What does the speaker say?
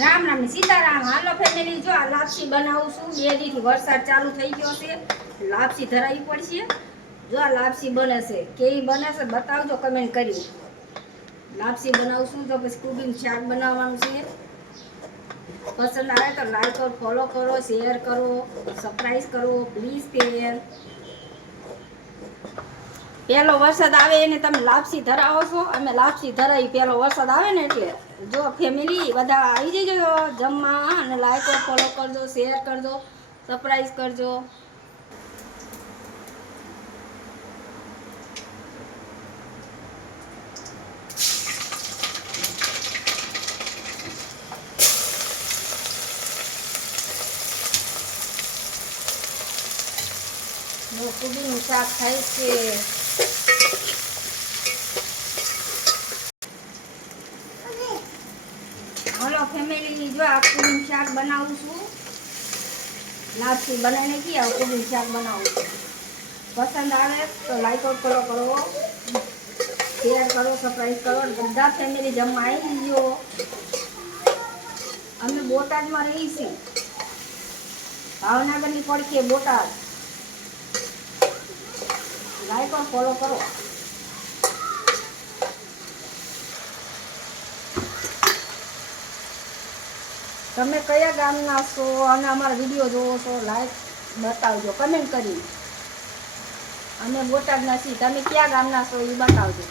રામ રામ ને સીતારામ. હાલો ફેમિલી, જો આ લાપસી બનાવું છું. 2 દીથી વરસાદ ચાલુ થઈ ગયો છે, લાપસી ધરાવી પડશે. જો આ લાપસી બને છે, કેવી બને છે બતાવજો કમેન્ટ કરી. લાપસી બનાવું છું તો પછી કુબીનું શાક બનાવવાનું છે. પસંદ આવે તો લાઈક કરો, ફોલો કરો, શેર કરો, સબસ્ક્રાઇબ કરો પ્લીઝ. પહેલો વરસાદ આવે એને તમે લાપસી ધરાવો છો, અમે લાપસી ધરાવી પહેલો વરસાદ આવે ને એટલે. જો ફેમિલી બધા આવી જજો જમવા, અને લાઈક ફોલો કરજો, શેર કરજો, સબસ્ક્રાઇબ કરજો. કુબીનું શાક થાય છે. હલો ફેમિલી, જો આ કુબીનું શાક બનાવું છું. લાપસી બનાવીને કી આવું કુબીનું શાક બનાવું છું. પસંદ આવે તો લાઈક ફોલો કરો, શેર કરો, સબસ્ક્રાઇબ કરો. બધા ફેમિલી જમવા આવી ગયો. અમે બોટાદમાં રહી છીએ, ભાવનગરની પડખે બોટાદ. લાઈક और ફોલો કરો. તમે કયા ગામના છો અને અમારા વિડીયો જોવો છો, લાઈક બતાવજો કમેન્ટ કરી. અમે બોટાદના છીએ, તમે કયા ગામના છો એ બતાવજો.